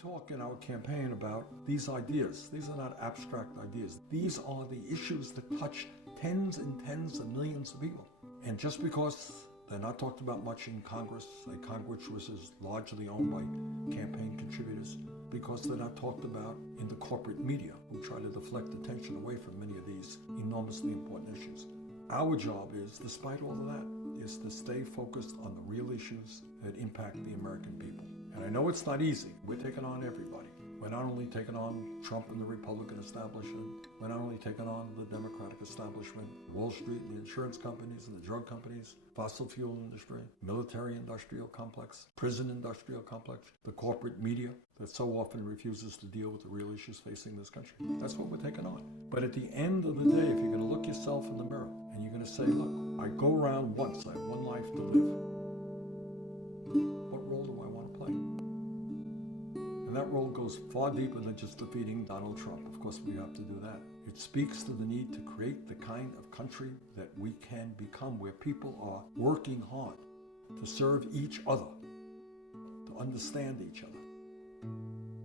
talk in our campaign about these ideas. These are not abstract ideas. These are the issues that touch tens and tens of millions of people. And just because they're not talked about much in Congress, a Congress which is largely owned by campaign contributors, because they're not talked about in the corporate media, who try to deflect attention away from many of these enormously important issues. Our job is, despite all of that, is to stay focused on the real issues that impact the American people. And I know it's not easy. We're taking on everybody. We're not only taking on Trump and the Republican establishment, we're not only taking on the Democratic establishment, Wall Street and the insurance companies and the drug companies, fossil fuel industry, military industrial complex, prison industrial complex, the corporate media that so often refuses to deal with the real issues facing this country. That's what we're taking on. But at the end of the day, if you're going to look yourself in the mirror and you're going to say, look, I go around once, I have one life to live. What role do I want to play? And that role goes far deeper than just defeating Donald Trump. Of course, we have to do that. It speaks to the need to create the kind of country that we can become, where people are working hard to serve each other, to understand each other.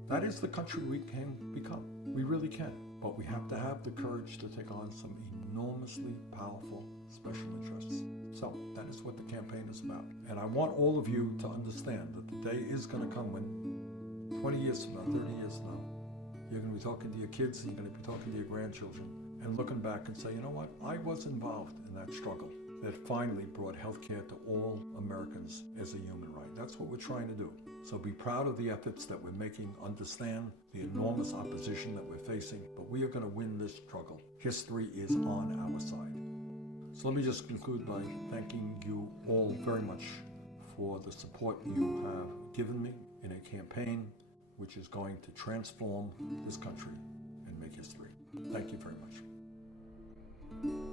That is the country we can become. We really can. But we have to have the courage to take on some enormously powerful special interests. So that is what the campaign is about. And I want all of you to understand that the day is going to come when 20 years from now, 30 years from now, you're going to be talking to your kids, you're going to be talking to your grandchildren, and looking back and say, you know what, I was involved in that struggle that finally brought healthcare to all Americans as a human right. That's what we're trying to do. So be proud of the efforts that we're making, understand the enormous opposition that we're facing, but we are going to win this struggle. History is on our side. So let me just conclude by thanking you all very much for the support you have given me in a campaign which is going to transform this country and make history. Thank you very much.